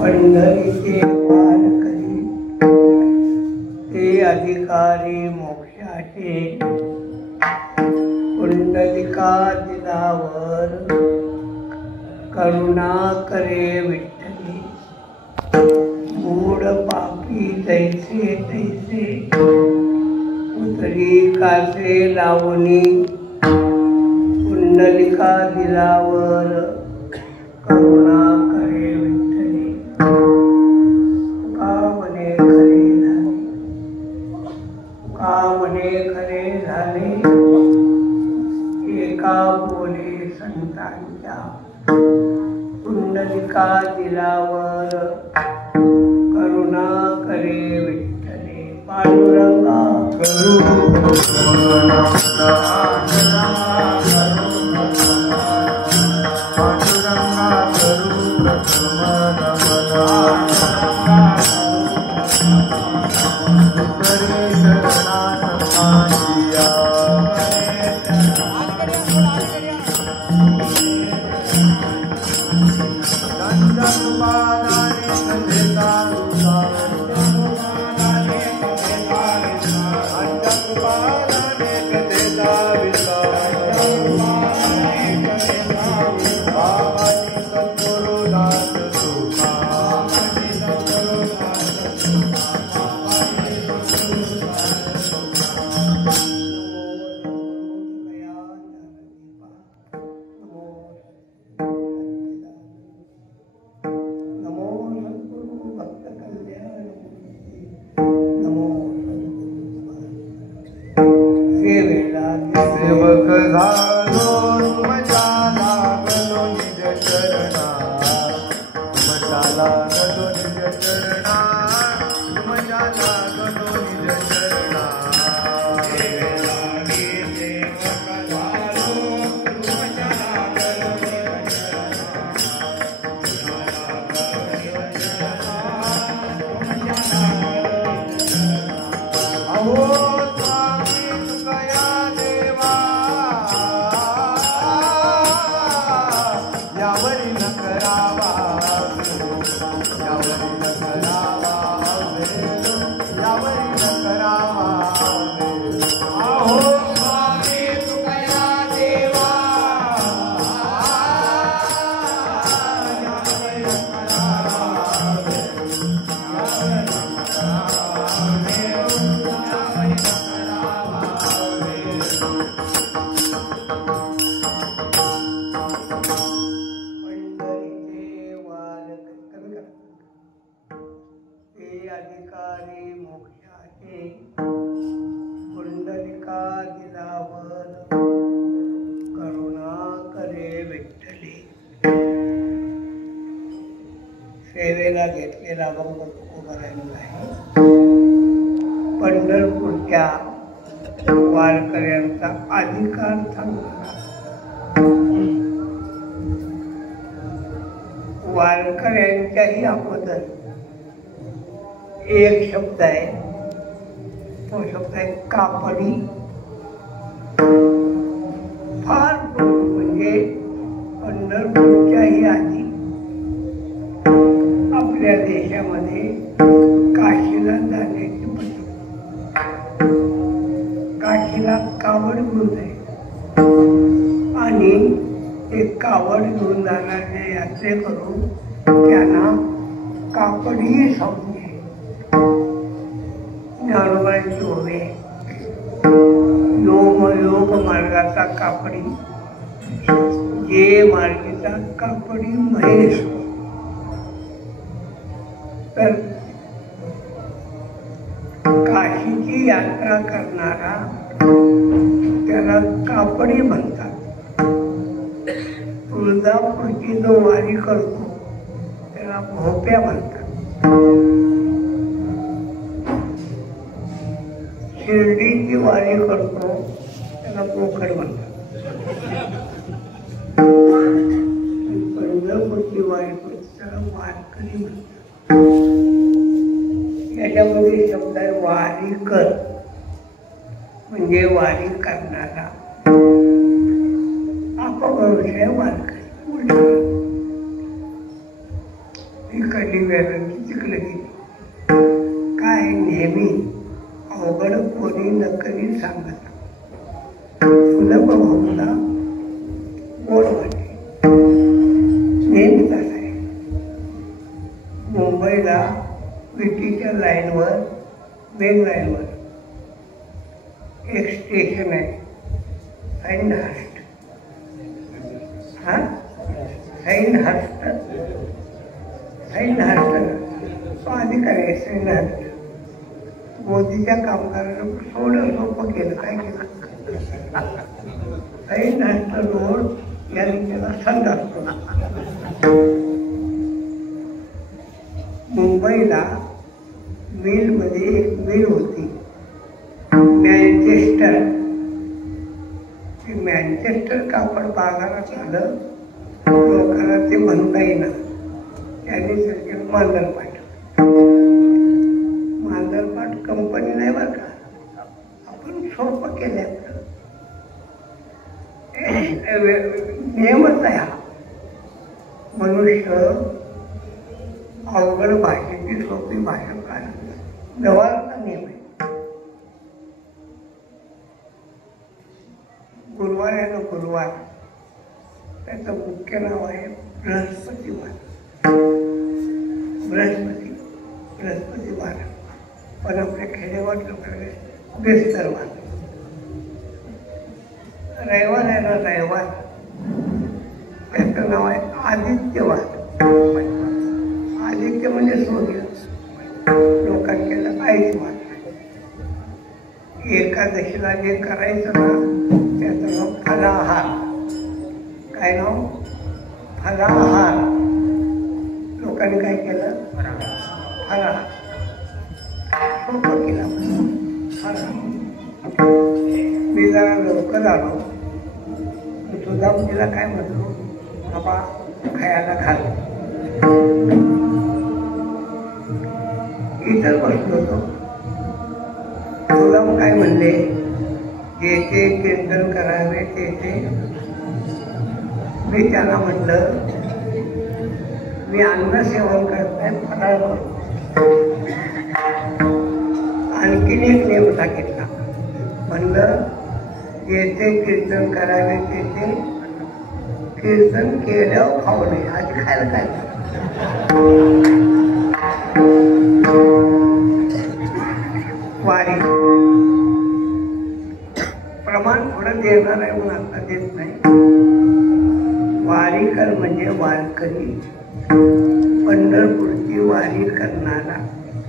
पंढरीचे वारकरी ते अधिकारी मोक्षाचे, पुंडलिका दिलावर करुणा करे विठ्ठली। मूढ पापी तैसे तैसे उतरी कासे लावणी, पुंडलिका दिलावर करुणा करे विठ्ठली। तुका म्हणे खरे झाले, तुका म्हणे खरे झाले, एका बोले संतांच्या। पुंडलिका दिलावर करुणा करे विठ्ठले। पांडुरंगा करू सेवक झालो तुमच्या लागलो निज चरणा, तुमच्या लागलो निज चरणा, तुमच्या लागलो निज चरणा। सेवक झालो तुमच्या लागलो निज चरणा। अहो अधिकारी मोक्षाचे, पुंडलिका दिलावर करुणा करे विठ्ठली। सेवेला घेतलेला अभंग तुकोबारायांनी आहे। पंढरपूरच्या वारकऱ्यांचा अधिकार सांगणारा, वारकऱ्यांच्याही अगोदर एक शब्द आहे, तो शब्द आहे कापडी। फार म्हणजे पंढरपूरच्याही आधी आपल्या देशामध्ये काशीला जाण्याची पद्धत, काशीला कावड घेऊन जायचं आणि ते कावड घेऊन जाणाऱ्या यात्रेकरू त्यांना कापडी सांगून ज्ञानोबांची होवे योग मार्गाचा कापडी, जे मार्गीचा कापडी महेश। तर काशीची यात्रा करणारा त्याला कापडी म्हणतात। तुळजापूरची जो वारी करतो त्याला भोप्या म्हणतात। शिर्डीची वारी करतो त्याला पोखर म्हणतात। पंढरपूरची वारी करतो त्याला वारकरी म्हणतात। याच्यामध्ये शब्द आहे वारी कर, म्हणजे वारी करणारा। अपभ्रंश वारकरी। इकडली वेळी तिकडे गेली. काय नेहमी अवघड कोणी नकली सांगत, सुलभ भाऊला गोड वाटे. नेहमी कसं आहे, मुंबईला विटीच्या लाईनवर, मेन लाईनवर एक स्टेशन आहे, साईनहर्स्ट. साईनहर्स्ट तो अधिकारी आहे. साईनहर्स्ट मोदीच्या कामगारानं थोडं सोपं केलं. काय केलं, साईनहर्स्ट रोड या दिशेला संध असतो. मुंबईला मिलमध्ये एक मिल होती, मँचेस्टर. ते मँचेस्टर कापड बाजारात आलं, लोकांना ते म्हणता येईना. त्यांनी सगळे मांजरपाट कंपनी नाही बरं का, आपण सोपं केलं. नियमच आहे हा. मनुष्य अवघड भाषेची सोपी भाषा काढ, व्यवहाराचा नियम आहे. गुरुवार आहे ना, गुरुवार, त्याचं मुख्य नाव आहे बृहस्पतिवार. बृहस्पतिवार पण आपल्या खेडेवाट लोकांकडे बेस्तरवार. रविवार आहे ना, रविवार, त्याचं नाव आहे आदित्यवार. आदित्य म्हणजे सूर्य, लोकांनी केलं आयुष्यवार. एकादशीला जे करायचं ना, त्याचं नाव फलाहार. काय नाव, फलाहार. लोकांनी काय केलं, फलाहार सोपं केलं. मी जरा लवकर आलो, तुझा तिला काय म्हटलो, बाबा खायला घाल. इतर बसलो होतो. तुला काय म्हणले, जेथे कीर्तन करावे तेथे. मी त्यांना म्हटलं, मी अन्न सेवन करताय, फराळ करतो. आणखीन एक नियम सांगितला, म्हणलं जेथे कीर्तन करावे तेथे कीर्तन केल्यावर खाऊ नये. आधी खायला काय, वारी प्रमाण थोडं देणार आहे म्हणून आता देत नाही. वारीकर म्हणजे वारकरी, पंढरपूरची वारी करणारा.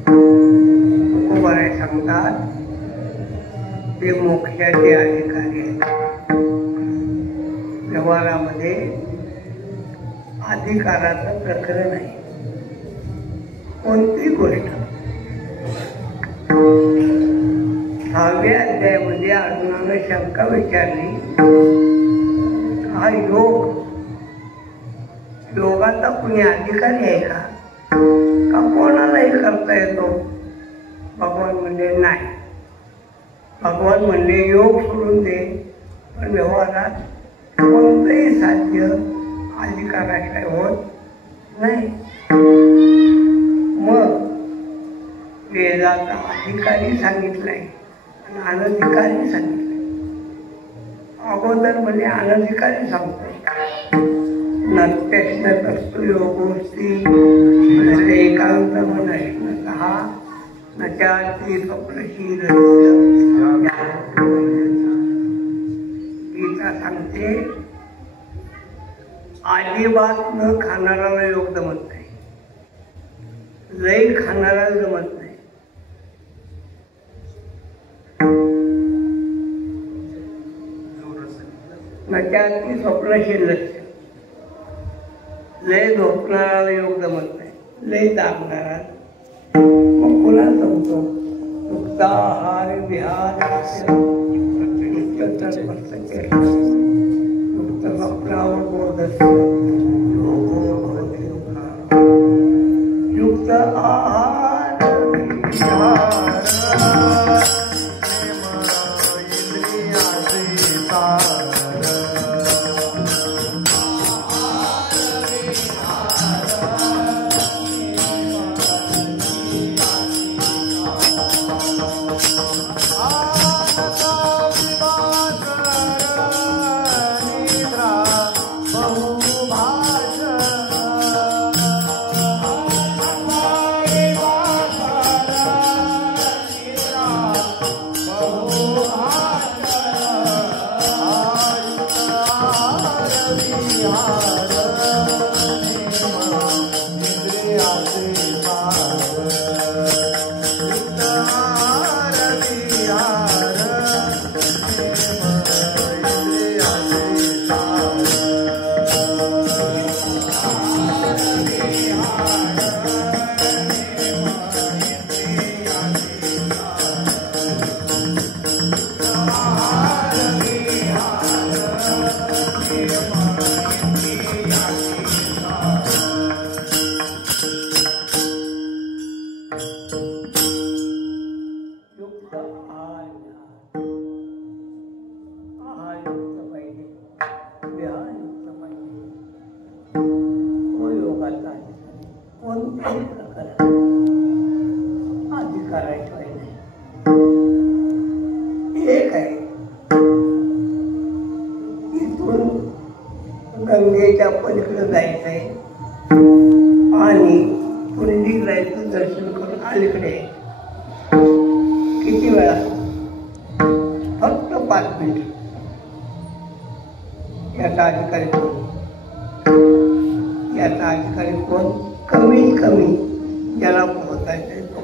तुकोबाराय सांगतात, ते मोक्षाचे अधिकारी आहेत. व्यवहारामध्ये अधिकाराचं प्रकरण आहे. कोणतीही गोष्ट 6व्या अध्यायामध्ये अर्जुनानं शंका विचारली, हा योगाचा कुणी अधिकारी आहे का कोणालाही करता येतो? भगवान म्हणले नाही. भगवान म्हणले योग सोडून दे, पण व्यवहारात कोणतंही साध्य अधिकाराशिवाय होत नाही. मग वेदाचा अधिकारी सांगितलाय आणि अनधिकारी सांगितलंय. अगोदर म्हणजे अनधिकारी सांगतोय, नत्यश्नतस्तु योगोस्ति एकांत मनश्नतः न चाति स्वप्नशीलस्य. गीता सांगते, अजिबात न खाणाराला योग जमत नाही, लई खाणारा जमत नाही. नच्याती स्वप्नशीलस्य, लय झोपणारा योग जमत नाही, लय जागणारा. मग कोणा जमतो? युक्ताहार विहार, युक्त स्वप्नावबोधस्य योगो भवति योगा. युक्त आहार विहार कुठल्याही प्रकारे अधिकाराशिवाय नाही. एक आहे, इथून गंगेच्या पलीकडे जायचं आहे आणि पुंडलिकाचं दर्शन करून अलीकडे. किती वेळा? फक्त 5 मिनिट. याचा अधिकारी कोण? याचा अधिकारी कोण? कमीत कमी ज्याला पोहोचायचं तो.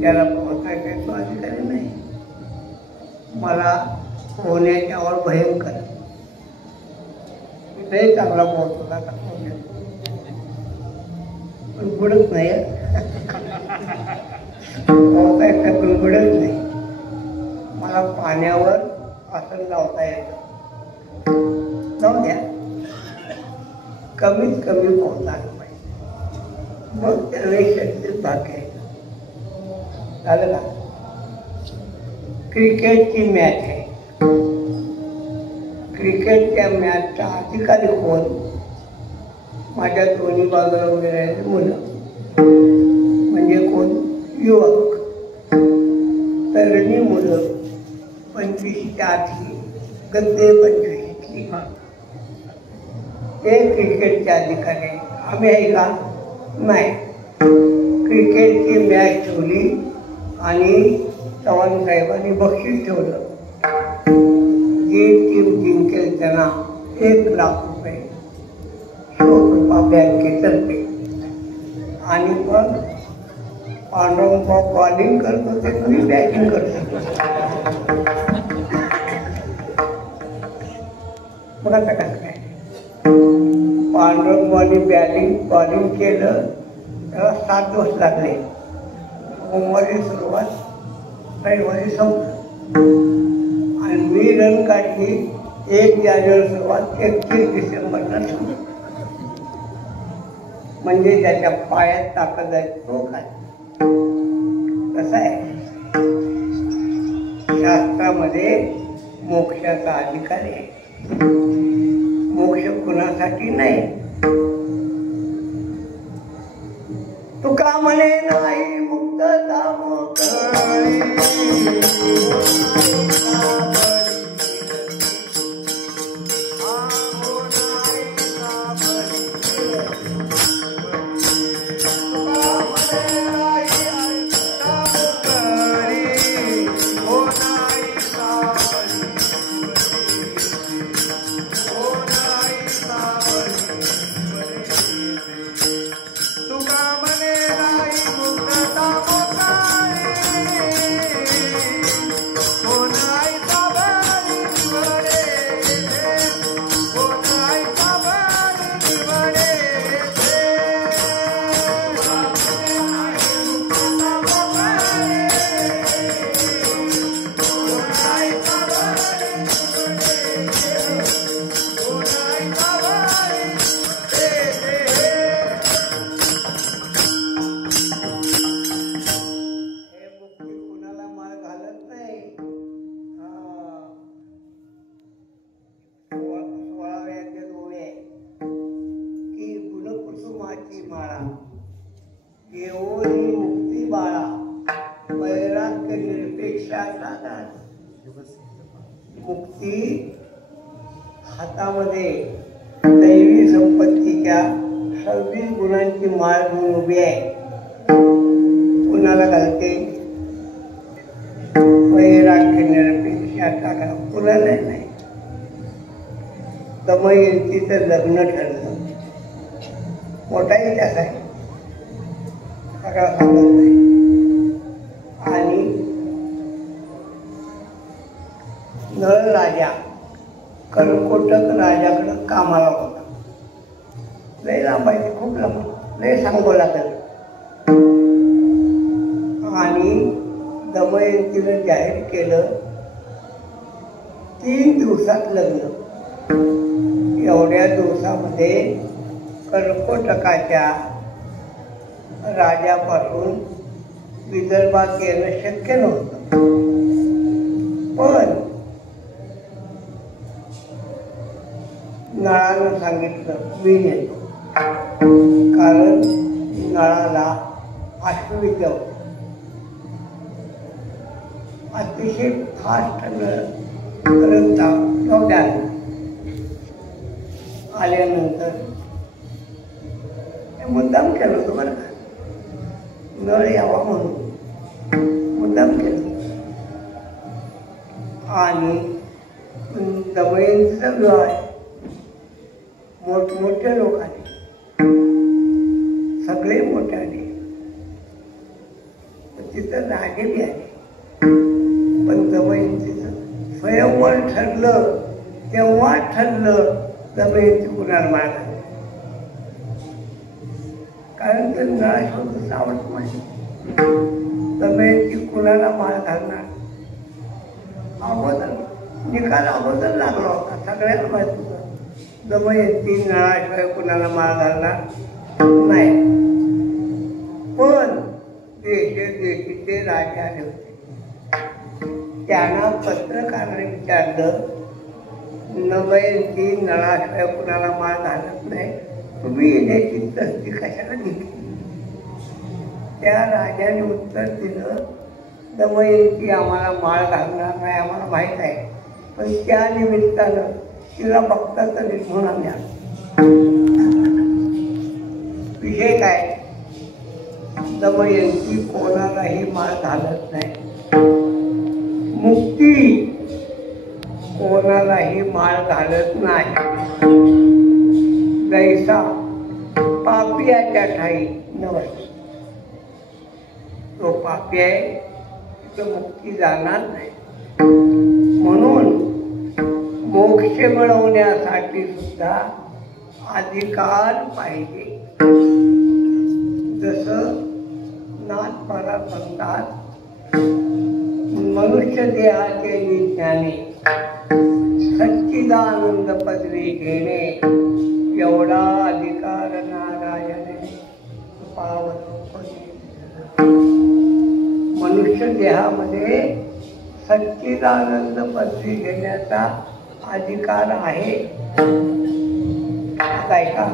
ज्याला पोहोचायचं तो अधिकारी नाही. मला पोहण्याच्यावर भयंकर लय चांगला पोहोचला का पण बुडत नाही. पोहतायचं पण बुडत नाही. मला पाण्यावर आसन लावता येतं. जाऊ द्या, कमीत कमी पोहतायला पाहिजे. मग त्याला शक्तीत भाग घ्यायचा. झालं का? क्रिकेटची मॅच आहे. क्रिकेटच्या मॅचचा अधिकारी कोण? माझ्या दोन्ही बाजूला उभे राहिलेली मुलं. म्हणजे कोण? युवक, तरुणी मुलं. 25च्या आतली, गद्दे 25ची. ते क्रिकेटचे अधिकारी आहे. आम्ही आहे का? नाही. क्रिकेटची मॅच ठेवली आणि चव्हाण साहेबांनी बक्षीस ठेवलं. जी टीम जिंकेल त्यांना 1 लाख रुपये शोधरूपा बँकेतर्फे. आणि मग पांडुरंग बॉलिंग करत होते, तुम्ही बॅटिंग करत होते. मग आता कसं काय? पांडुरंगाने बॉलिंग केलं. त्याला 7 दिवस लागले. सोमवारी सुरुवात, रविवारी संपलं. आणि मी रन काढली 1 जानेवारी सुरुवात, 31 डिसेंबरला संपलं. म्हणजे त्याच्या पायात ताकद आहे तो काय? कसं आहे? शास्त्रामध्ये मोक्षाचा अधिकार आहे. मोक्ष कुणासाठी नाही. तुका म्हणे नाही मुक्तता मोकळी. मुक्ती हातामध्ये दैवी संपत्तीच्या 26 गुणांची माळ घेऊन उभी आहे. कुणाला घालते? वैराग्य निरपेक्षता. कुणाला नाही. दमयंतीचं लग्न ठरलं. मोठा इतिहास आहे, सगळा सांगत नाही. आणि नळ राजा कर्कोटक राजाकडं कामाला होता. लय लांबायचे, खूप लांब, लय सांगावं लागलं. आणि दमयंतीनं जाहीर केलं 3 दिवसात लग्न. एवढ्या दिवसामध्ये कर्कोटकाच्या राजापासून विदर्भात येणं शक्य नव्हतं. पण नळानं सांगितलं मी येतो. कारण नळाला अश्वविद्या अतिशय फास्ट करंट नव्हत्या आल्यानंतर हे मुद्दाम केलं होतं बरं का, नळ यावा म्हणून मुद्दाम केलं. आणि दमयंतीचा विवाह आहे, मोठमोठ्या लोकांनी सगळे मोठे आले, तिथं रागे बी आले. पण दमयंतीचं स्वयंवर ठरलं तेव्हा ठरलं दमयंती कुणाला मारणार, कारण ते नळाशिवाय आवडत नाही. दमयंती कुणाला मार घालणार अगोदर निकाल अगोदर लागला होता, सगळ्यांना माहित होतं दमयंती नळाशिवाय कुणाला मार घालणार नाही. पण देशीचे राजे आले होते, त्यांना पत्रकाराने विचारलं दमयंती नळाशिवाय कुणाला मार घालत नाही, तुम्ही येण्याची तस्ती कशाला घेतली. त्या राजाने उत्तर दिलं दमयंती आम्हाला माळ घालणार नाही आम्हाला माहीत आहे, पण त्या निमित्तानं तिला बघता तरी म्हणून द्या. विषय काय, दमयंती कोणालाही माळ घालत नाही, मुक्ती कोणालाही माळ घालत नाही. जैसा पापियाच्या ठाई नवस, तो पापी आहे तिथं मुक्ती जाणार नाही. म्हणून मोक्ष मिळवण्यासाठी सुद्धा अधिकार पाहिजे. जसं नाथपारा म्हणतात मनुष्य देहाचे विज्ञाने सच्चिदानंद पदवी घेणे एवढा अधिकार नारायणाने मनुष्य देहामध्ये सच्चिदानंद पदवी घेण्याचा अधिकार आहे. काय का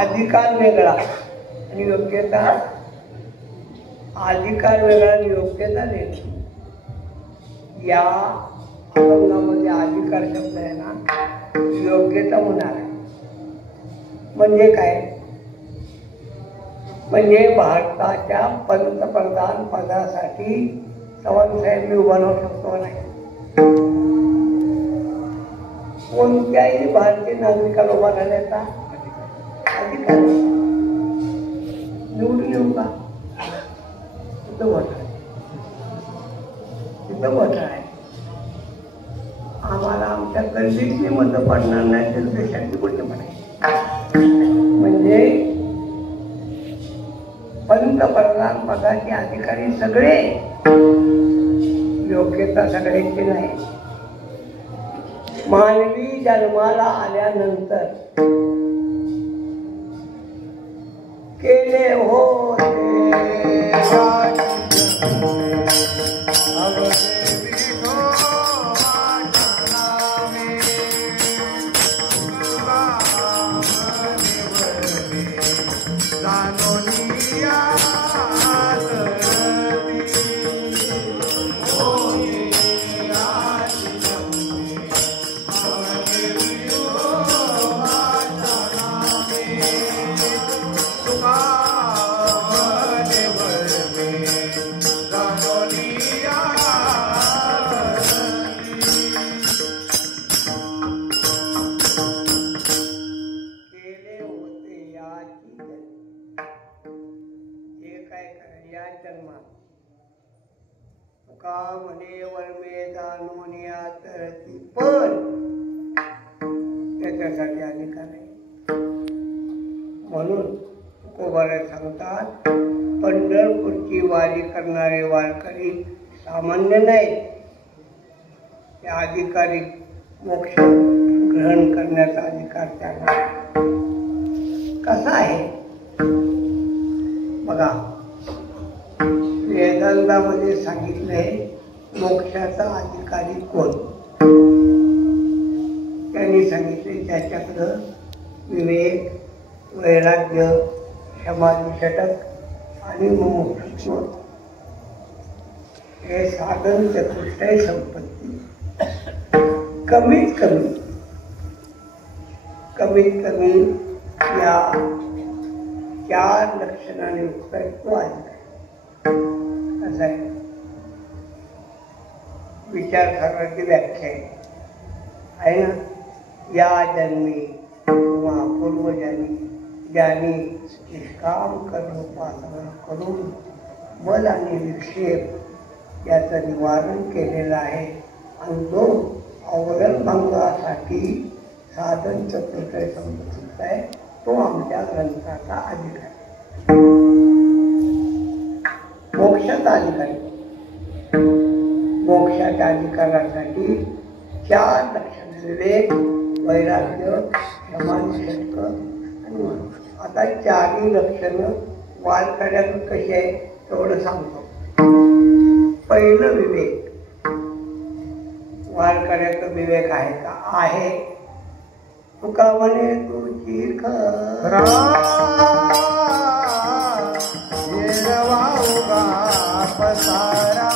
अधिकार वेगळा आणि योग्यता, अधिकार वेगळा आणि योग्यता वेगळी. या अभंगामध्ये अधिकार शब्द आहे ना, योग्यता होणार आहे. म्हणजे काय, म्हणजे भारताच्या पंतप्रधान पदासाठी चव्हाणसाहेब मी उभा राहू शकतो नाही. कोणत्याही भारतीय नागरिकाला उभा राहण्याचा अधिकार निवडून येऊ का, तिथं वोट आहे, तिथं वोट आहे. आम्हाला आमच्या गल्लीतली मतं पडणार नाही तर देशाची गोष्ट पडायची. म्हणजे पंतप्रधान पदाचे अधिकारी सगळे, योग्यता सगळ्यांची नाही. मानवी जन्माला आल्यानंतर केले होते म्हणे वरमे जाणून पण त्याच्यासाठी अधिकार आहे. म्हणून तुकोबारे सांगतात पंढरपूरची वारी करणारे वारकरी सामान्य नाहीत, ते अधिकारी मोक्ष ग्रहण करण्याचा अधिकार त्यांना कसा आहे बघा. वेदांतामध्ये सांगितले मोक्षाचा अधिकारी कोण, त्यांनी सांगितले त्याच्याकडं विवेक, वैराग्य, समाधिषटक आणि मुमुक्षुत्व हे साधन चतुष्टय संपत्ती कमीत कमी या 4 लक्षणाने युक्त तो असं आहे. विचार करण्याची व्याख्या आहे ना. या जन्मी किंवा पूर्वजन्मी ज्यांनी निष्काम कर्मोपासना करून बल आणि विक्षेप याचं निवारण केलेलं आहे आणि जो अवलंभंगासाठी साधन चतुष्टय संपत्तीचा आहे तो आमच्या ग्रंथाचा अधिकारी, मोक्षाचा अधिकारी. मोक्षाच्या अधिकारासाठी 4 लक्षणे विवेक, वैराग्य, समाधिषटक आणि मन. आता 4ही लक्षणं वारकऱ्यात कशी आहे तेवढं सांगतो. पहिलं विवेक. वारकऱ्याचं विवेक आहे का? आहे. तुका म्हणे तुझी खरा पसारा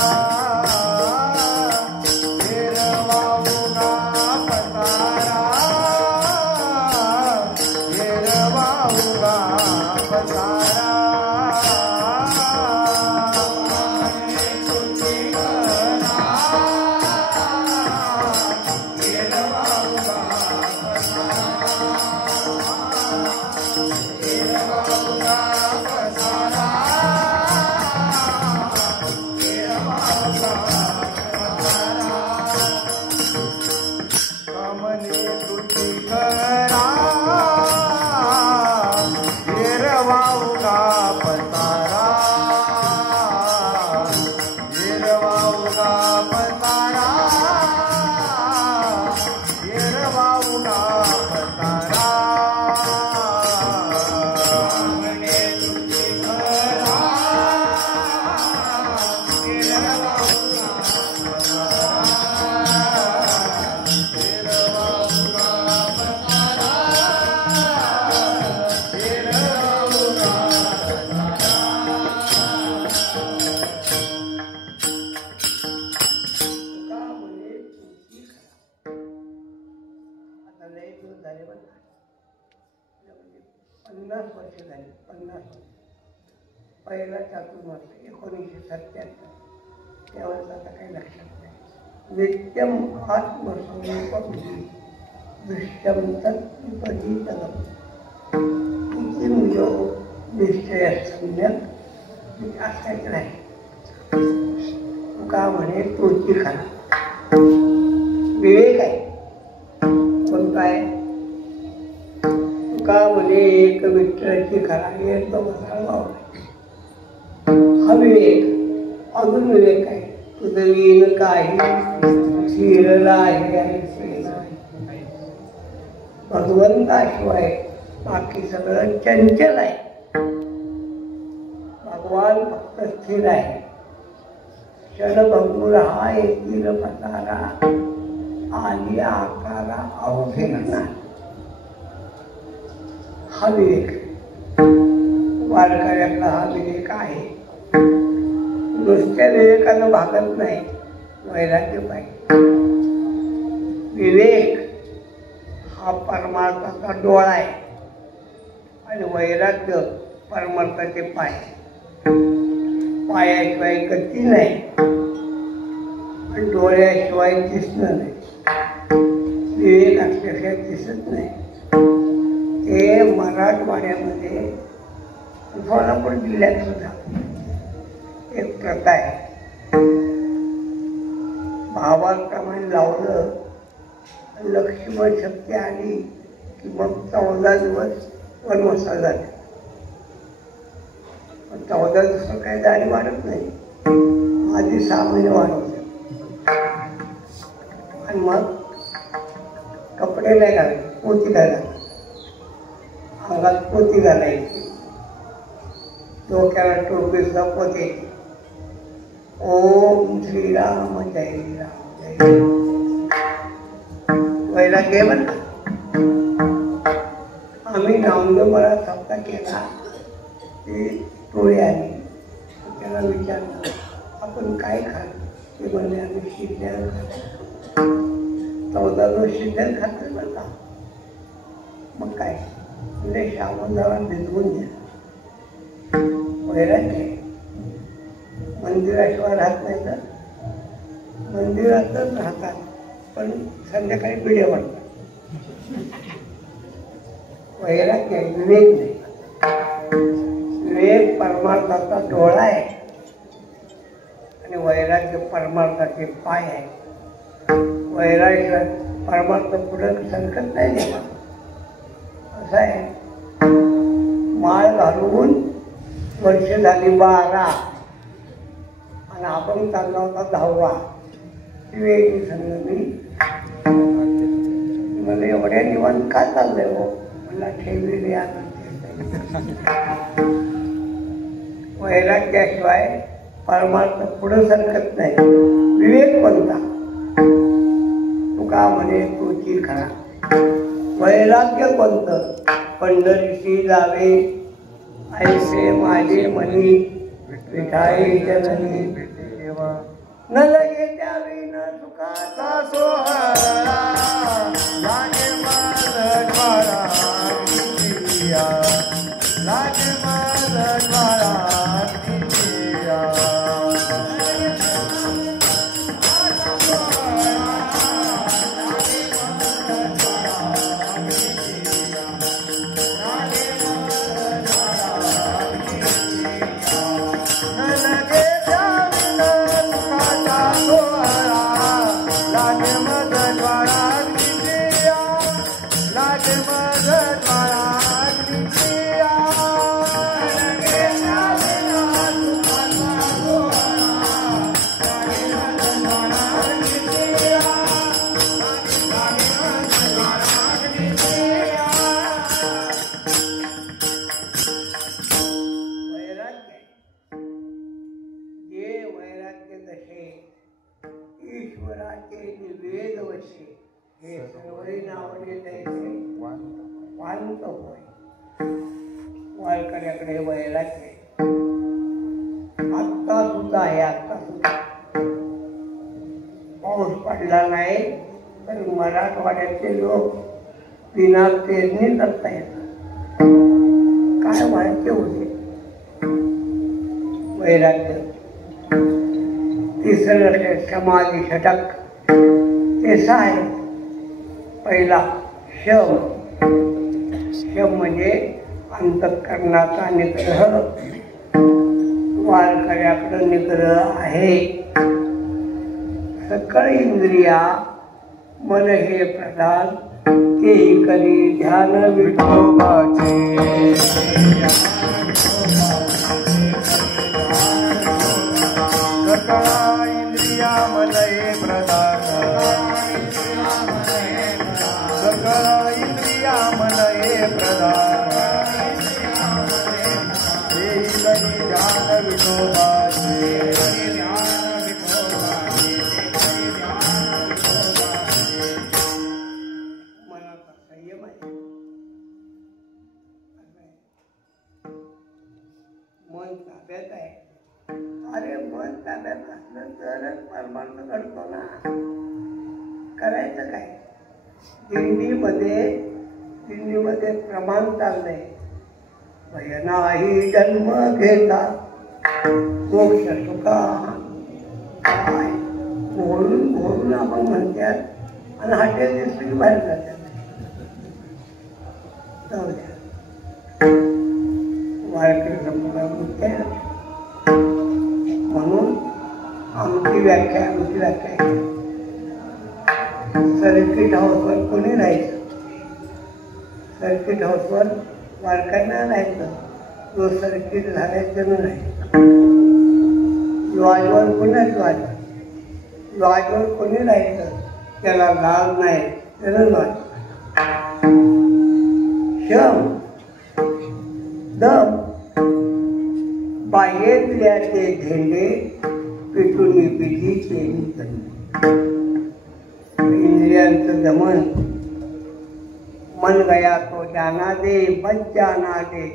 झाले बरं. 50 वर्ष झाली. 50 पहिला चातुर्मास 1977 त्यावेळेस आता काही लक्षात नाही. नित्यम आत्मसंकल्पी दृश्यम तत्पदीतम किती निश्चय सम्यक असायचं नाही. का म्हणे तोची खरा विवेक आहे. कोणता आहे? का म्हणे एक विठ्ठलाची खरा तो बसायला हा विवेक. अजून विवेक आहे. तुझं विण काही शिरला आहे भगवंताशिवाय बाकी सगळं चंचल आहे. भगवान फक्त स्थिर आहे. क्षणभंगूर हा येतील पसारा आली आकारा अवघे नाही. हा विवेक वारकऱ्यातला हा विवेक आहे. नुसत्या विवेकानं भागत नाही. वैराग्य पाहिजे. विवेक हा परमार्थाचा डोळा आहे आणि वैराग्य परमार्थाचे पाय. पायाशिवाय गती नाही आणि डोळ्याशिवाय दिसणं नाही. विवेक असल्याशिवाय दिसत नाही. ते मराठवाड्यामध्ये सोलापूर जिल्ह्यात सुद्धा एक प्रथा आहे. भावाप्रमाणे लावलं लक्ष्मण शक्ती आली की मग 14 दिवस वनवासाला जाते. 14 दिवस काही दाढी वाढत नाही. आधी 6 महिने वाढवते आणि मग कपडे नाही घालायचे. पोती घालायची. अंगात पोती घालायची. डोक्याला टोपीचा पोते. ओम श्रीराम जय राम जय राम. वैराग्य म्हणा. आम्ही नामदेव मला सप्ताह केला ती टोळी आली. त्याला विचारलं आपण काय खात? ते म्हणले आम्ही शिजल्यावर खातो. 14 दिवस शिजल्यावर खातो बघा. मग काय म्हणजे श्यामोदाला भिजवून द्या. वैराग्य मंदिराशिवाय राहत नाही तर मंदिरातच राहतात, पण संध्याकाळी पिढे वाटतात. वैराग्य विवेक नाही. विवेक परमार्थाचा डोळा आहे आणि वैराग्य परमार्थाचे पाय आहे. वैराग्य परमार्थ पुढे संकट नाही देणार. असं आहे, माळ घालून वर्ष झाली 12 आणि आपण चालला होता 10वा. विवेकी संघ मला एवढ्या निवांत का चाललंय हो? मला ठेवलेली वैराग्याशिवाय परमार्थ पुढे सरकत नाही. विवेक कोणता? तुका म्हणे तुची खरा. वैराग्य कोणतं? पंढरीशी जावे ऐसे माझे मनी विठाई जननी. न लगे द्यावी न सुखाचा सोहळा लागे माझ ज्वाळा लागे माझ ज्वाळा वाळकऱ्याकडे वैराग्य आत्ता सुद्धा आहे. आत्ता सुद्धा पाऊस पडला नाही तर मराठवाड्याचे लोक बिना पेरणी करता येतात. काय व्हायचे होते? वैराग्य. तिसरं समाधी षटक ते 6 आहे. पहिला शम. शम म्हणजे अंतःकरणाचा निग्रह. वारकऱ्याकडे निग्रह आहे. सकळ इंद्रिया मन हे प्रधान ते करी ध्यान विठोबाचे. सकळ इंद्रिया मन हे प्रधान सकळ इंद्रिया मन हे प्रधान ध्यान विठोबाचे. मनाचा संयम आहे. मन ताब्यात आहे. अरे मन ताब्यात असलं तरच परमार्थ घडतो ना. करायचं काय? दिंडीमध्ये प्रमाण चाललंय. भय नाही जन्म घेता मोक्ष सुखा. काय बोलून आपण म्हणतात आणि हॉटेल दिसली बाहेर जातात. जाऊ द्या. वारकरी संप्रदाय म्हणून आमची व्याख्या आहे. सर्किट हाऊसवर कोणी राहायचं? सर्किट हाऊसवर वारकऱ्यांना राहायचं. जो सर्किट झाल्याचं नाही. लॉजवर कोणी राहायचं? त्याला लाज नाही, त्याला लॉज. शम दम. बाह्येंद्रियाचे झेंडे पिटून पिढीचे इंद्रियांचं दमन. मन गया तो जाना दे बच जाना दे.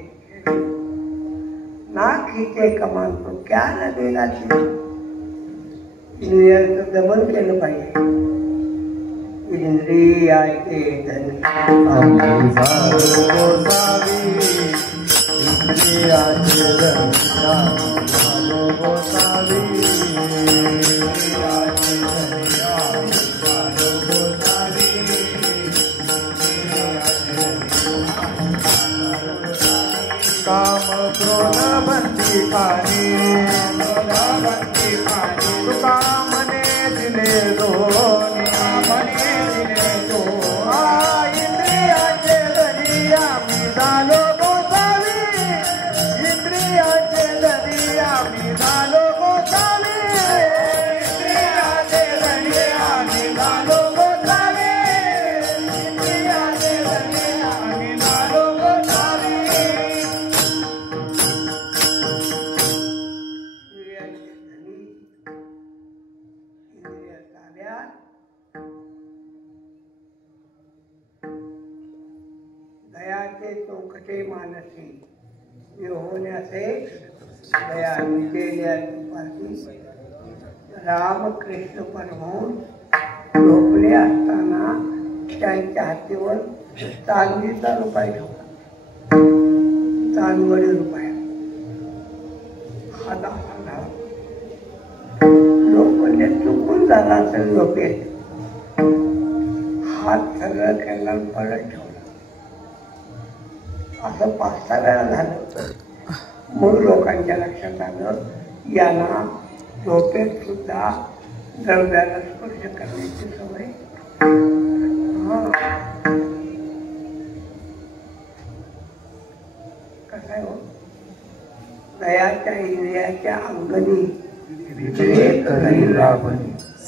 खींचे कमान तो क्या लगेगा तुझे? इंद्रियाचं दमन केलं पाहिजे. इंद्रियाचे धन आम्ही झालो गोसावी, इंद्रियाचे धन झालो गोसावी, इंद्रियाचे धन झालो गोसावी, काम क्रोध बंदी खाणी, तुका मने दिले दोन्ही, इंद्रियाचे धनी आम्ही झालो गोसावी, इंद्रियाचे धनी आम्ही झालो गोसावी, इंद्रियाचे धनी आम्ही झालो गोसावी, इंद्रियाचे धनी आम्ही झालो गोसावी. इंद्रियाचे धनी इंद्रिया ताब्यात दयाचे चौकटे मानसी होण्याचे दया केल्या तुपासी रामकृष्ण परमहंस झोपले असताना त्यांच्या हातीवर चांदीचा रुपया ठेवला. चांदवडी रुपया हा दाखवला. झोपले चुकून झाला असेल झोपेत, हात सगळं केला परत ठेवला. असं 5-6 वेळा झालं. मग लोकांच्या लक्षात आलं यांना झोपेत सुद्धा द्रव्याला स्पर्श करण्याची सवय. कसं आहे हो, दयाच्या इंद्रियाच्या अंगणी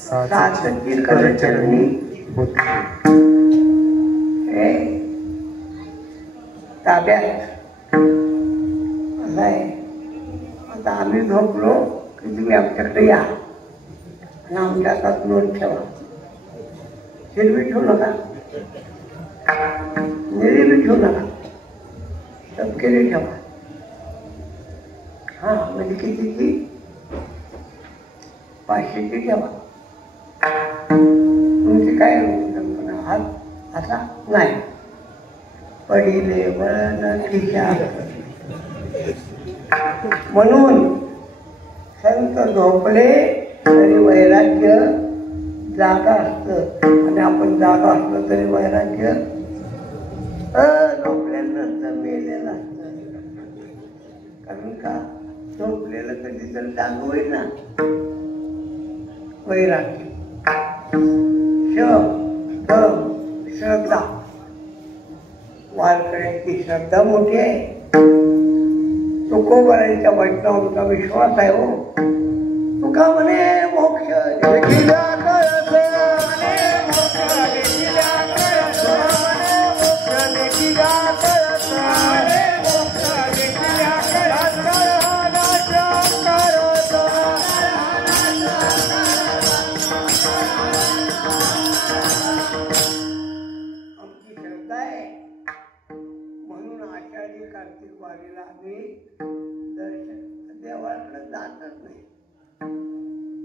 सातची करचरणी हे ताब्यात असं आहे. आता आम्ही झोपलो की तुम्ही आमच्याकडे या आणि आमच्या हातात नोट ठेवा. हिरवी ठेवू नका, निळी ठेवू नका, तपकेली ठेवा. हा म्हणजे कितीची? 500ची ठेवा. तुमची काय कल्पना? हात असा नाही, पडिले वळण खिशा. म्हणून संत झोपले तरी वैराग्य जागा असतं, आणि आपण जागा असलं तरी वैराग्य झोपलेलं नसतं, मेलेलं असतं. कारण का झोपलेलं कधीतरी जाग होईल ना. वैराग्य श्रद्धा, वारकऱ्यांची श्रद्धा मोठी आहे. तुकोबरांच्या वचनांचा विश्वास आहे हो. तुका म्हणे मोक्ष देखीला कळत, मोक्ष देखीला कळत, मोक्ष देखीला कळत, मोक्ष देखीला कळत, आमची श्रद्धा आहे. म्हणून आषाढी कार्तिक वारीला आम्ही दर्शन देवाकडे जातच नाही.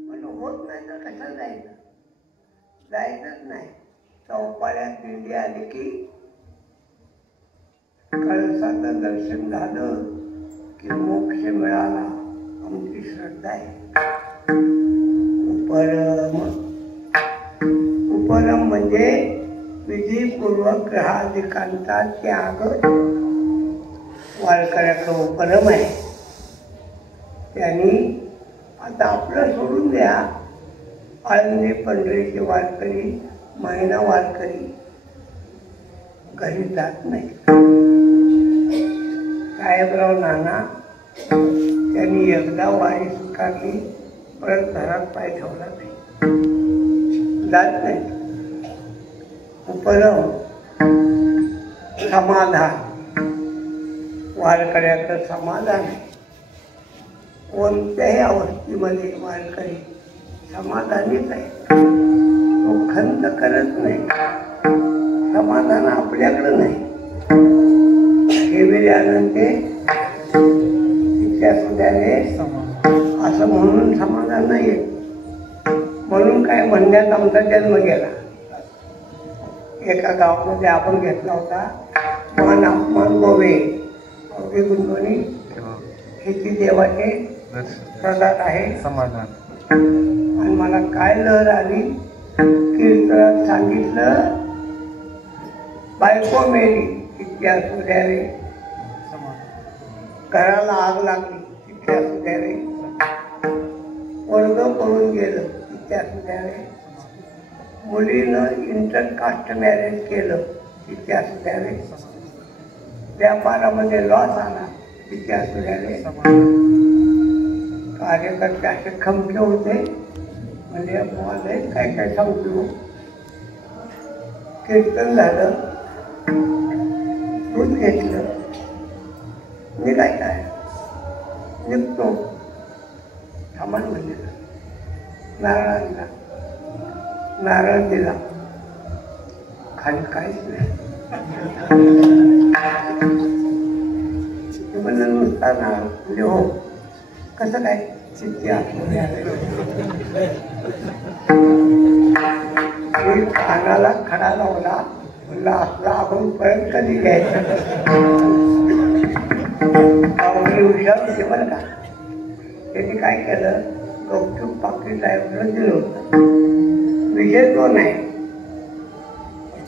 म्हणून होत नाही तर कशाला जायचं? जायचंच नाही. चौपाळ्यात दिंडी आली की कळसाचं दर्शन झालं की मोक्ष मिळाला. आमची श्रद्धा आहे. उपरम म्हणजे विधीपूर्वक ग्रहाधिकांचा त्याग. वारकऱ्याकडे उपरम आहे. त्यांनी आता आपलं सोडून द्या. आळंदी पंढरीचे वारकरी, महिना वारकरी घरी जात नाही. साहेबराव नाना त्यांनी एकदा वारी स्वीकारली, परत घरात पाय ठेवला नाही, जात नाही. उपरम समाधान, वारकऱ्याचं समाधान आहे. कोणत्याही अवस्थेमध्ये वारकरी समाधानीच आहे. तो खंत करत नाही. समाधान आपल्याकडं नाही. हे वेळी आनंद तिच्या सुद्याने असं म्हणून समाधान नाहीये. म्हणून काय म्हणण्यात आमचा जन्म गेला. एका गावामध्ये आपण घेतला होता मान अपमान गोवे गोवे गुंतवणी हेची देवाचे प्रसाद आहे समाधान. आणि मला काय लहर आली कीर्तनात सांगितलं बायको मेली तिच्या सुद्याने, घराला आग लागली तिच्या सुद्याने, वर्ग पळून गेलं तिच्या सुद्याने, मुलीनं इंटरकास्ट मॅरेज केलं तिच्या सुद्याने, व्यापारामध्ये लॉस आला तिच्या सुद्याने. कार्यकर्ते असे खमके होते म्हणजे मला काय काय सांगतो. कीर्तन झालं, दूध घेतलं, निघायचं आहे, निघतो सामान म्हणजे नारळ आणला, नारळ दिला, खाली काहीच नाही. म्हणलं नुसता नारळ म्हणजे हो कसं काय चित्ती कानाला खडा लावला. म्हणलं आपला आपण परत कधी घ्यायचं. हुशार होते बरं का. त्यांनी काय केलं गपचूप पाकिट ड्रायव्हरला दिलं होतं. विषय तो नाही,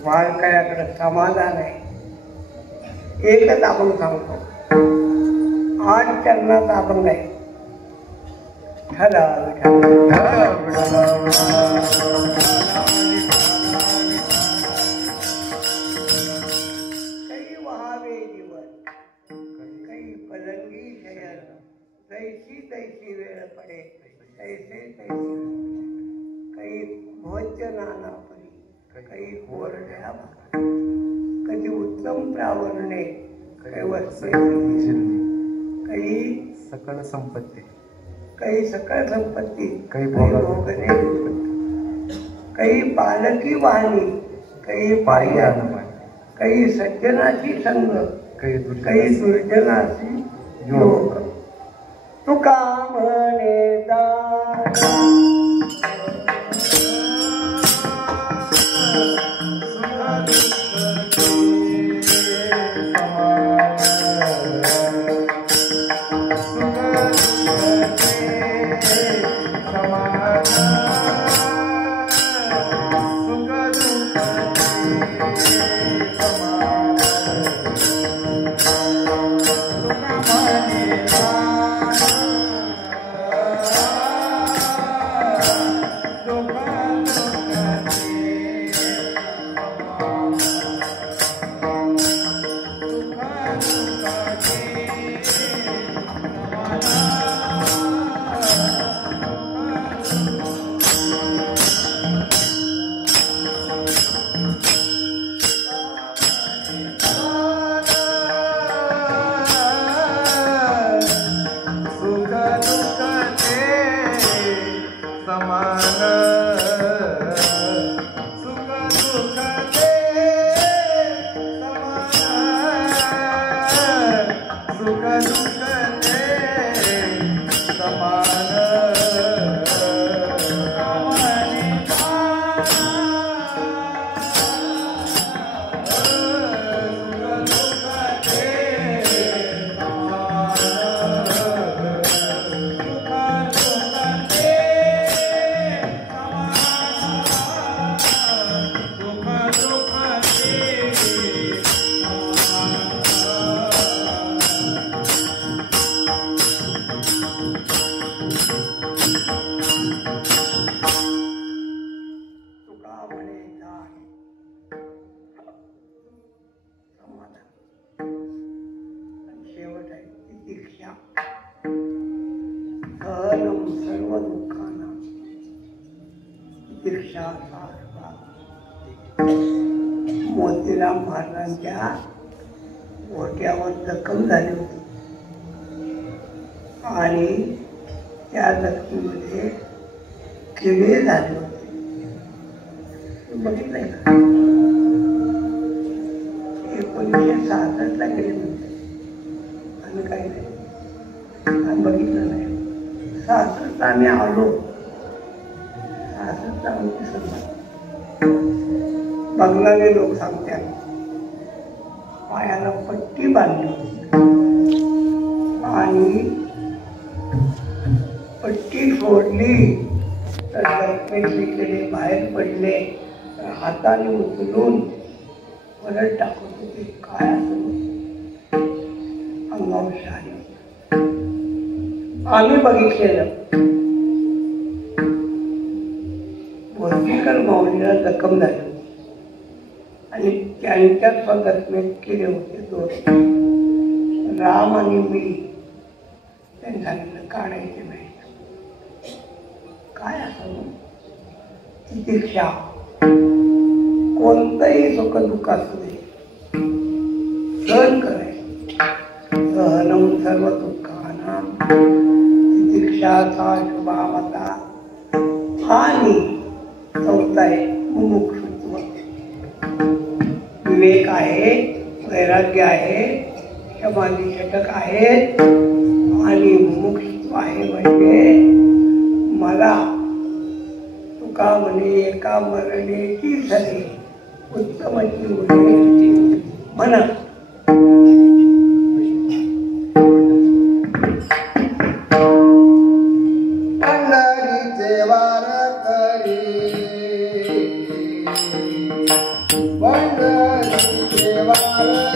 वारकऱ्याकडे समाधान आहे. एकच आपण सांगतो आज चरणात आपण नाही काही वहावे जीवन, काही पलंगी शयन, तैसी तैसी वेळ पडे तैसे तैसी, काही भोज्य नाना परी, काही कोरड्या कधी उत्तम प्रावरणे, काही वस्त्रे, काही सकल संपत्ती, काही सकळ संपत्ती, काही भोगणे, काही पालकी वाहनी, काही पायी, काही सज्जनाची संग, काही दुर्जनाची योग. तुका म्हणे सर्व दुःखांना दीक्षा. मोतीराम महाराजांच्या गोट्यावर जखम झाली होती आणि त्या जखमीमध्ये किडे झाले होते. बघितलंय का? 1966ला गेले म्हणते आणि काही नाही. बघितलं नाही. सासरच आम्ही आलो, सासरच आम्ही बंगलादेशी लोक सांगतात पायाला पट्टी बांधली आणि पट्टी सोडली तर जखमेतले बाहेर पडले तर हाताने उचलून परत टाकत होते. काय असं अंगावर शाही आम्ही बघितलेलं. बोलतीकर माऊलीला जखम झाली आणि त्यांच्या स्वजखमेत केले होते दोन. राम आणि मी त्यांनी सांगितलं काढायचे नाही. काय असं ती दीक्षा कोणतंही सुख दुःख असू दे सहन करायचं. सहनम सर्व दुःखानां दीक्षाचा शुभामता. आणि चौथा आहे मुमुक्षुत्व. विवेक आहे, वैराग्य आहे, समाधी षटक आहेत आणि मुमुक्षुत्व आहे. म्हणजे मला तुका म्हणे एका मरणेची सरी उत्तमची उडे म्हणा. पंढरीचे वार करी, पंढरीचे वार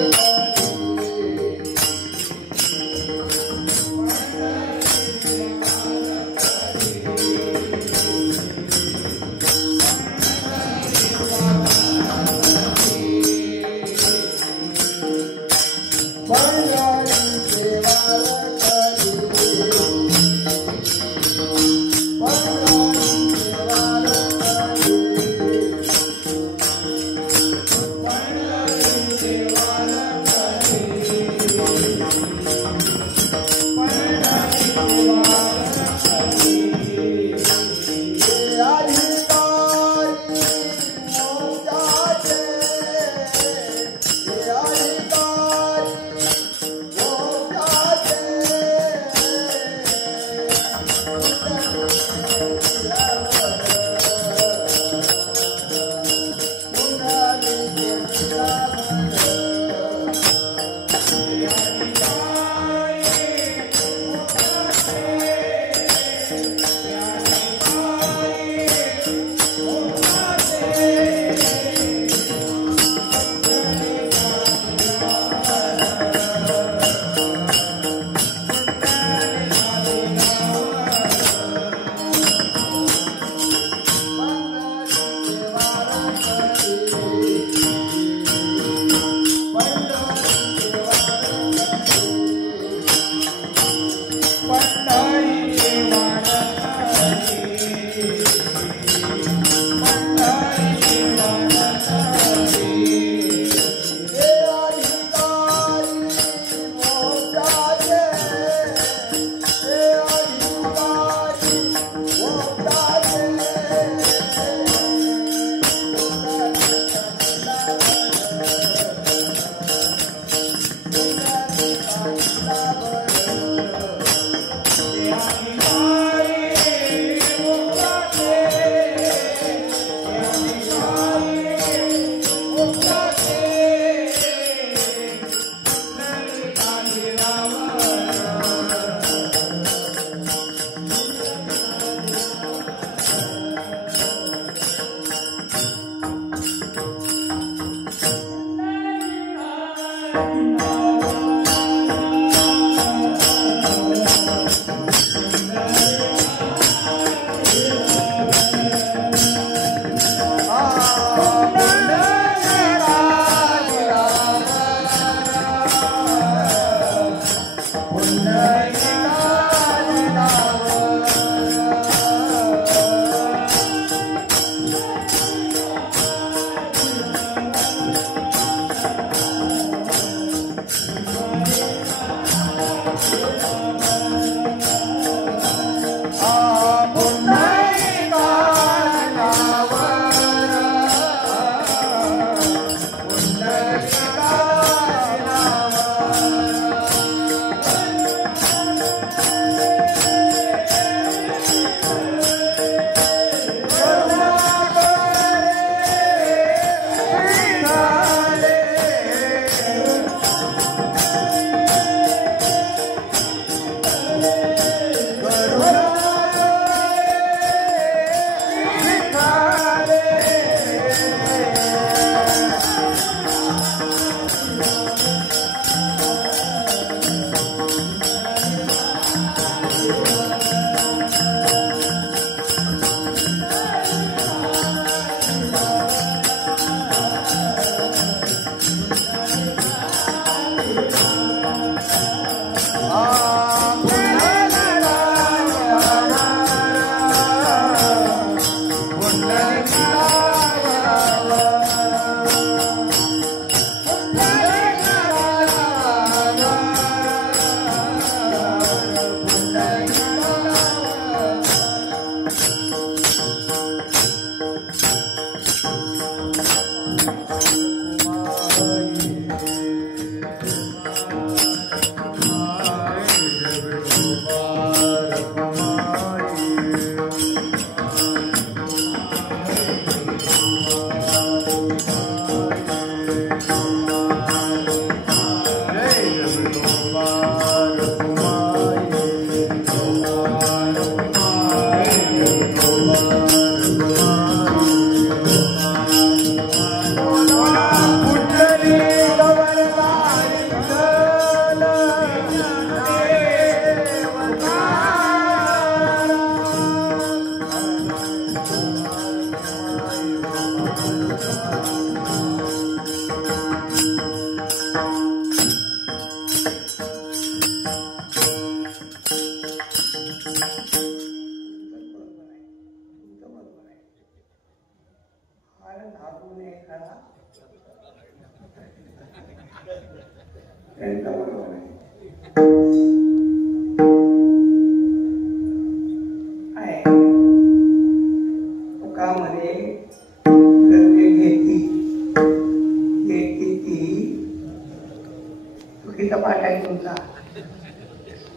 चुकीचा पाठ आहे तुमचा,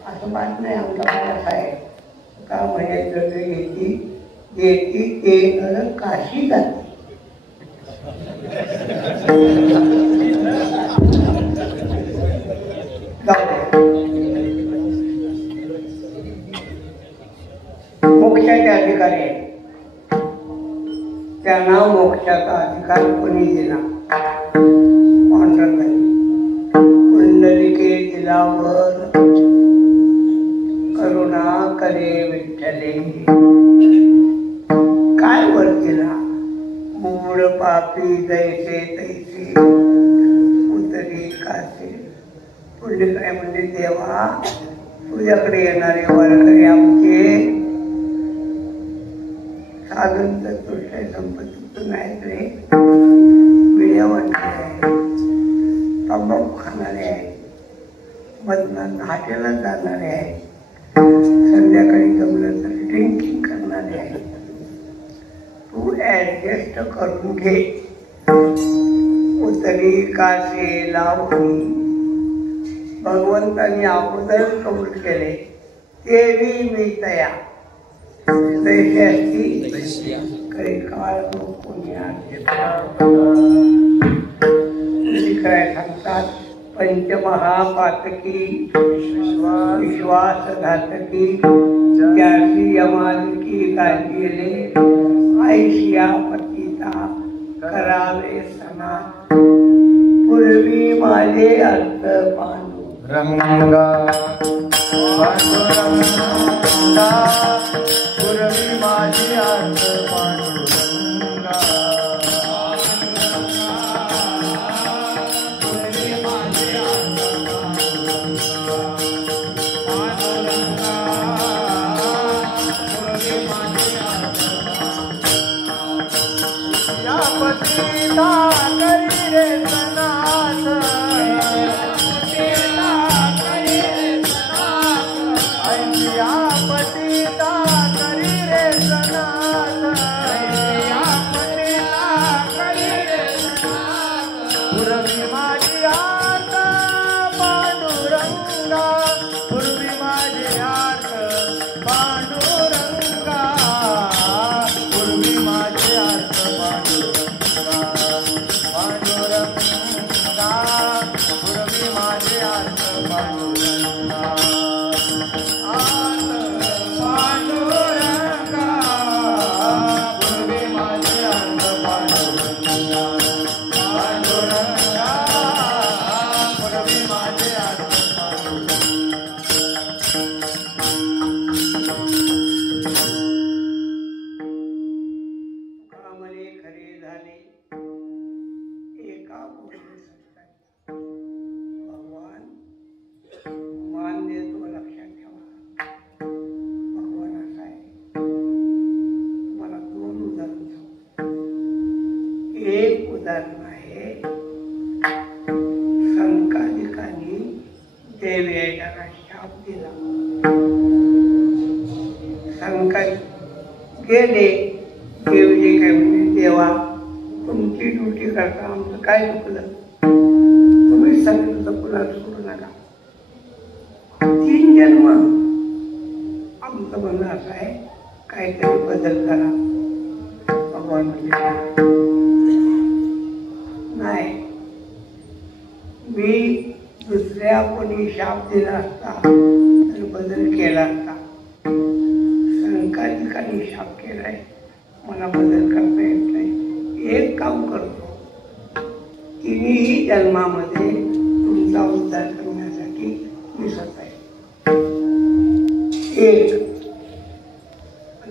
असं पाठ नाही आमचा पाठ आहे. का म्हणे द्रव्य घेती घेती ते नर काशी जाते. मोक्षाचे अधिकारी आहे, त्यांना मोक्षाचा अधिकार कोणी दिला? पांडुरंगाने. कुंडलिके दिलावर करुणा करे विठ्ठले. काय वर दिला? मूळ पापी जैसे तैसे उतरी कासे. पुढे काय म्हणजे देवा तुझ्याकडे येणारे वारकरी आमचे साधन चतुष्टय संपत्ती नाहीत रे. विड्या वाटणारे आहे, तंबाखू खाणारे आहे, मधनं हॉटेलात जाणारे आहे, संध्याकाळी जमलं तर ड्रिंकिंग करणारे आहे. तू ऍडजस्ट करून घे. उतरी कासे लावून भगवंतांनी अगोदर कबूल केले, ते बी मी तयार. काही काळ कोणी काय सांगतात, पंचमहापातकी विश्वासघातकी त्याची यमानकी गाजले. ऐशिया पतिता करावे सना. पूर्वी माझे अर्थ पांडुरंगा पांडुरंगा. पूर्वी माझे अर्थ पांडुरंगा. एक उदाहरण आहे. संकालिकांनी देवयाला शाप दिला. संकालिक गेले. देवजी काय म्हणजे, देवा तुमची ड्युटी करता आमचं काय चुकलं? तुम्ही सांगितलं पुन्हा सोडू नका. 3 जन्म तुमचं म्हणणं असं आहे काहीतरी बदल करा. भगवान म्हणजे नाही, मी दुसऱ्या कोणी शाप दिला असता तर बदल केला असता. संकाधिकांनी शाप केलाय, मला बदल करता येत नाही. एक काम करतो, तिन्ही जन्मामध्ये तुमचा उद्धार करण्यासाठी मी स्वतः आहे. एक.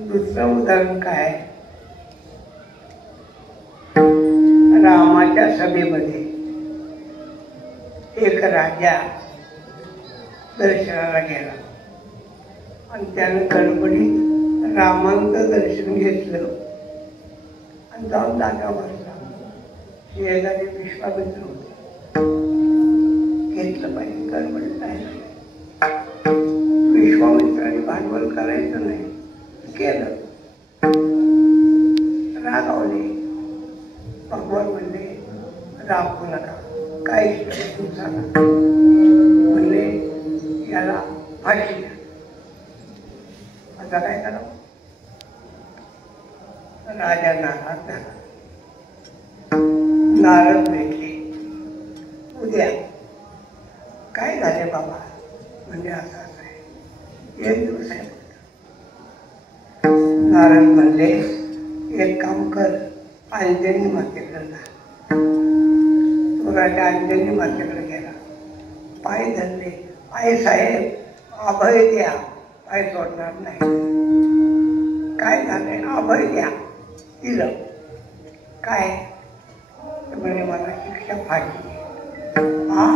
दुसरं उदाहरण काय आहे, रामाच्या सभेमध्ये एक राजा दर्शनाला गेला आणि त्यानं गडबडीत रामांचं दर्शन घेतलं आणि जाऊन जागा बसला. शेजारी विश्वामित्र होते. घेतलं पाहिजे, गडबडीत राहिलं. विश्वामित्राने भांडवल करायचं नाही केलं. रागावले. भगवान म्हणले रागवू नका, काय तू सांगा. म्हणले याला फाशी द्या. आता काय करावं. राजा नाराज झाला. नारद भेटले. उद्या काय झाले बाबा. म्हणजे असं असं आहे, एक दिवस आहे. नारद म्हणले एक काम कर, अंजनी मातेकडे जा. तो राजा अंजनी मातेकडे गेला. पाय धरले. आई साहेब अभय द्या, पाय सोडणार नाही. काय झालंय, अभय द्या. दिलं. काय म्हणजे मला शिक्षा फाशी. हा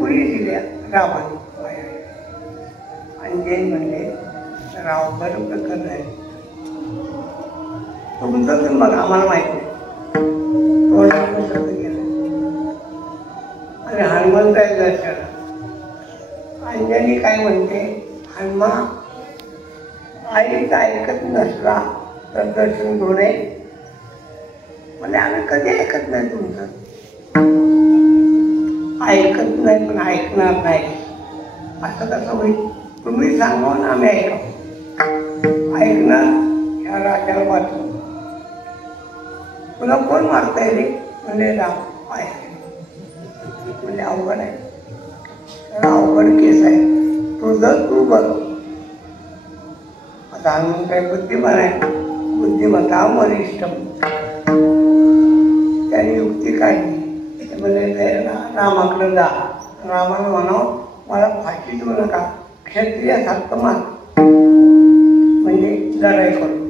कुणी दिल्या, रामाने. अंजनी म्हणले राव बरं प्रकरण आहे तुमचं, तर मग आम्हाला माहिती आहे. गेलं आणि हनुमंताई दर्शन. अंजनी काय म्हणते, हनुमा आईचं ऐकत नसला तर दर्शन घेऊ नये. म्हणजे आम्ही कधी ऐकत नाही तुमचं. ऐकत नाही पण ऐकणार नाही असं कसं होईल. तुम्ही सांगा ना आम्ही ऐकावं. ऐकणार. ह्या राजाला वाचव. तुला कोण मारता येईल. म्हणजे राम आहे. म्हणजे अवघड आहे, अवघड केस आहे. तुझं तू बघ. आता हनुमान काय बुद्धिमान आहे. बुद्धिमत्ता वरिष्ठ. त्याने युक्ती काढली. म्हणजे रामाकडे जा. रामाला म्हणावं मला फाशी देऊ नका, क्षत्रियासारखं मार, म्हणजे लढाई करू.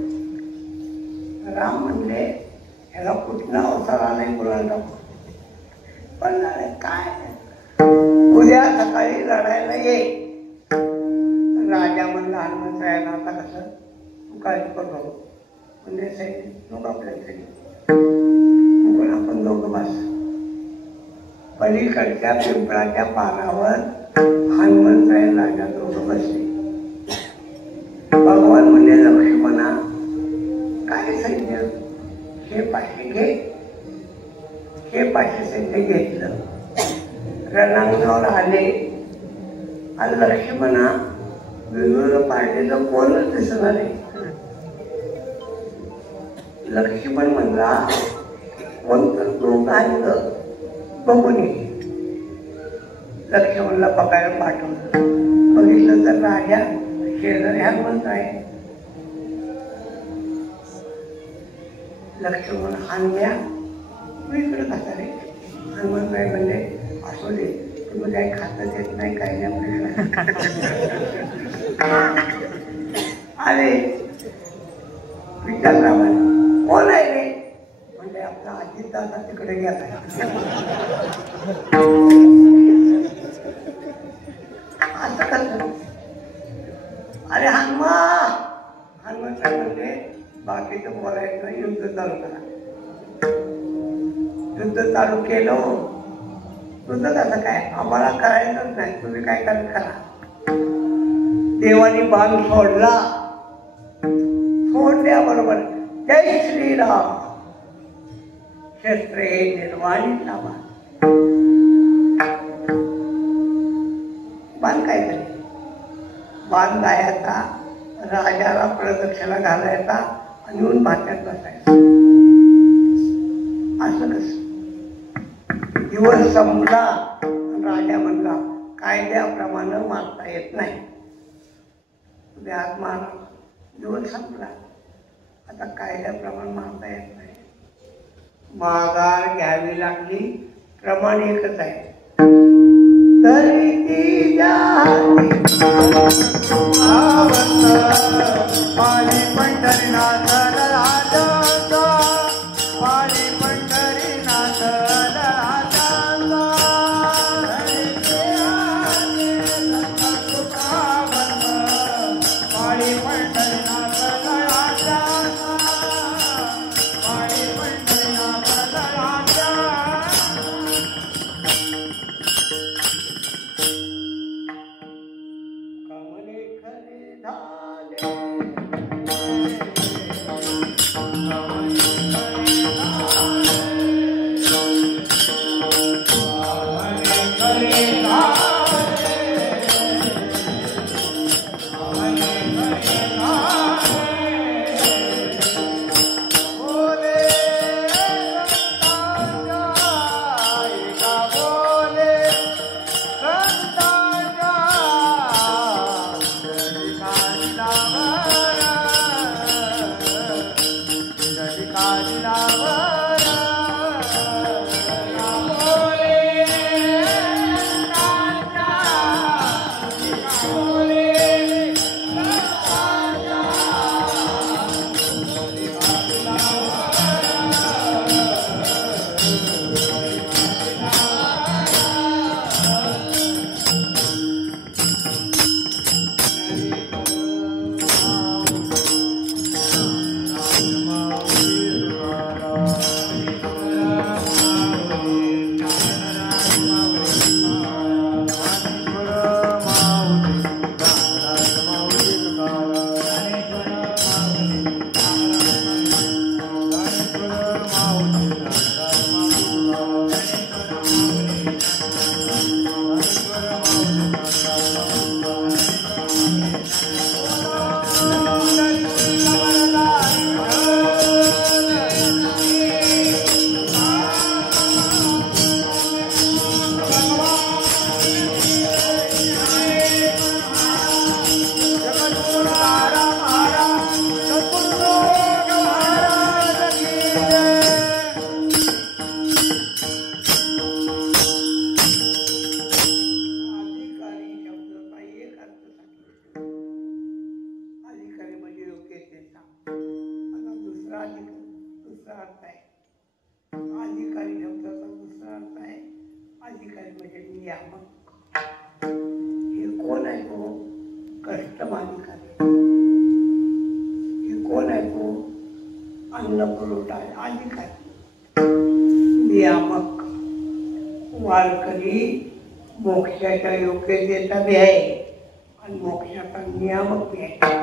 राम म्हणले ह्याला कुठला अवसर आलाय कुणाला. पण काय उद्या सकाळी लढायला ये. राजा म्हणला हनुमंतरायाला आता कसं तू काळजी करू. म्हणजे सैनिक लोक आपल्या सैनिक पण आपण दोघं बस. पलीकडच्या पिंपळाच्या पानावर हनुमंतराय राजा दोघं बसले. भगवान म्हणजे लक्ष्मणा काय सैन्य, हे पाचशे घे. हे 500 सैन्य घेतलं. रणांगणावर आले. आणि लक्ष्मणा वेगवेगळं पार्टीचं कोणच दिसणार नाही. लक्ष्मण म्हणला कोणतं दोघं आलं बघून ये. लक्ष्मणला बघायला पाठवलं. बघितलं तर राजा शेजारी हनुमंत आहे. लक्ष्मण हानल्या तू इकडे कसा रे. हनुमंतराय म्हणले असू दे, तुम्ही काही खाता देत नाही काही नाही. अरे विचारला म्हणे कोण आहे रे. म्हणजे आपला अजित दादा तिकडे गेला. असं कसं. अरे हनुमंतराय म्हणले बाकीचं बोलायचं नाही, युद्ध चालू करा. युद्ध चालू केलं. तुझं कसं काय, आम्हाला करायचंच नाही, तुम्ही काय करा. देवानी बाण सोडला. सोडल्याबरोबर जय श्रीराम शस्त्रे निर्वाणी लावा. बाण काय झाले. बाण गायाचा राजाला प्रदक्षिणा घालायचा आणि येऊन भात्यात बसायचा. असं कसं? दिवस संपला, राजा म्हणला कायद्याप्रमाणे मारता येत नाही. व्याज मारा, दिवस संपला, आता कायद्याप्रमाणे मारता येत नाही. माघार घ्यावी लागली. प्रमाण एकच आहे. तरी ती जाती पाणी पंढरीनाथ राजा, पाणी पंढरीनाथ राजा, पाणी पंढरीनाथ राजा, पाणी पंढरीनाथ राजा. कमले खरे झाले, दुसरा अर्थ आहे. अधिकारी शब्दाचा दुसरा अर्थ आहे अधिकारी म्हणजे नियामक. हे कोण आहे? तो कस्टम अधिकारी. हे कोण आहे? तो अन्न पुरवठा अधिकारी. नियामक वारकरी मोक्षाच्या योग्यतेचा बी आहे आणि मोक्षाचा नियामक बी आहे.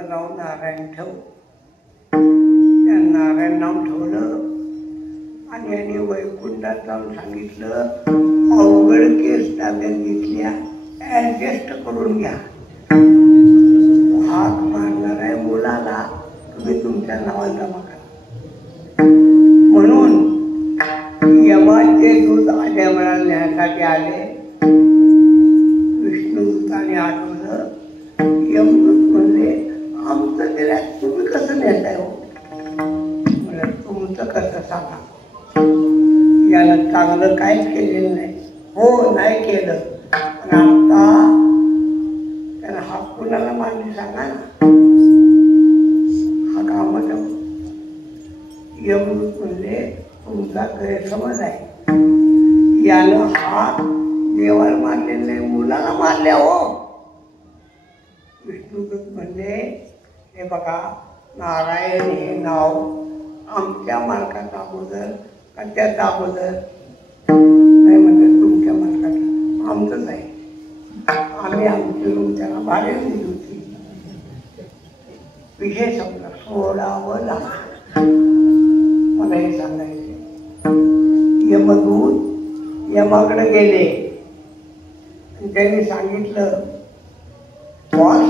मुलाचं नाव नारायण ठेव. त्या नारायण नाव ठेवलं आणि यांनी वैकुंठात जाऊन सांगितलं, अवघड केस ताब्यात घेतल्या, ऍडजस्ट करून घ्या. हाक मारणार आहे मुलाला, तुम्ही तुमच्या नावाला जमा करा. म्हणून यमाचे दूत आद्यामळा नेण्यासाठी आले. विष्णुदूताने आठवलं. यमदूत म्हणले, आमचं दिल्यात तुम्ही कसं नेताय हो? म्हणजे तुमचं कसं सांगा. यानं चांगलं काहीच केलेलं नाही. हो, नाही केलं, पण आता त्यानं हा कुणाला मारली सांगा ना. हा कामाचा यमदूत म्हणले, तुमचा गैरसमज आहे. यानं हा देवाला मारलेला नाही, मुलाला मारल्या हो. विष्णुदूत म्हणले, हे बघा, नारायण हे नाव आमच्या मालकाचा अगोदर का त्याचा अगोदर? नाही म्हणजे तुमच्या मालकाचा, आमचंच आहे. आम्ही आमची रूम त्याला भाडे दिली होती. विषय संपला. सोडावं लागलं. मला हे सांगायचे. यमदूत यमाकडे गेले आणि त्यांनी सांगितलं, बॉस,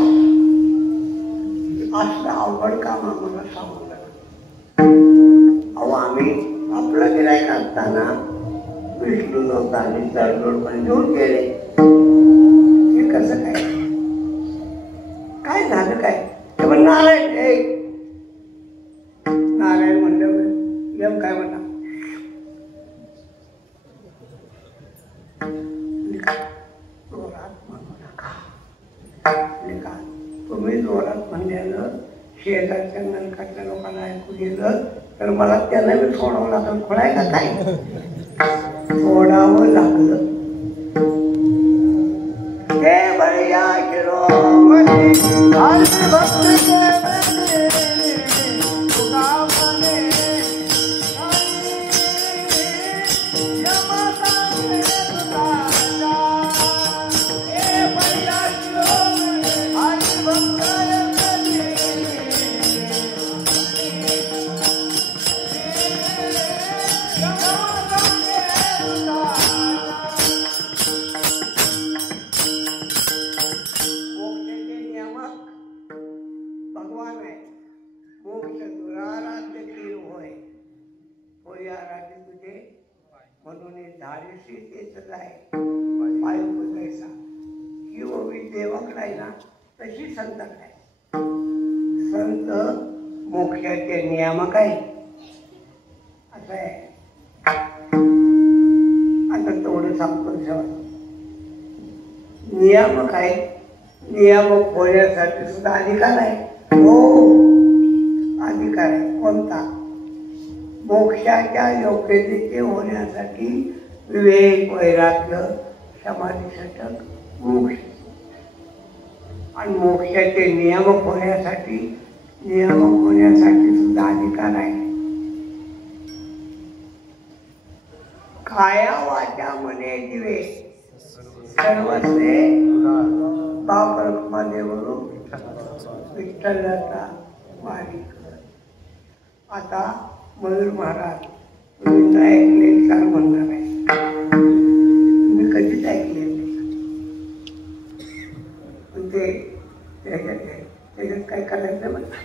असलं अवघड काम आम्हाला सांगू नका. अहो, आम्ही आपलं गिरायक असताना विष्णू लोकांनी तडजोड पण घेऊन गेले. हे कसं काय? काय झालं काय? ते पण नारायण, नारायण म्हणलं. यम काय म्हणा, जोरात म्हणू नका. तुम्ही जोरात म्हणल्यानं शेजारच्या नलकाच्या लोकांना ऐकू गेलं तर मला त्यांना बी सोडावं लागलं. खोळाय का काय? सोडावं लागलं. हे बळीया शिरोमणी भक्ती तुका म्हणे म्हणून धाडशी तेच आहे. पाय पुजायचा ही ओवी देवाकडे आहे ना, तशी संताकडे आहे. संत मोक्षाचे नियामक आहे. असं आहे. आता तेवढं सांगतो. नियामक आहे. नियामक होण्यासाठी सुद्धा अधिकार आहे. हो, अधिकार आहे. कोणता? मोक्षाच्या योग्यतेचे होण्यासाठी विवेक, वैराग्य, समाधी षटक, मोक्ष. आणि मोक्षाचे नियामक होण्यासाठी सुद्धा अधिकार आहे. काया वाचा मने जीवे सर्वस्वे बाप रखमादेवरून विठ्ठलाचा वारी. आता मयूर महाराज, तुम्ही न ऐकले काय म्हणणार आहे? तुम्ही कधीच ऐकले नाही. पण ते त्याच्यात काय करायचं म्हणतात.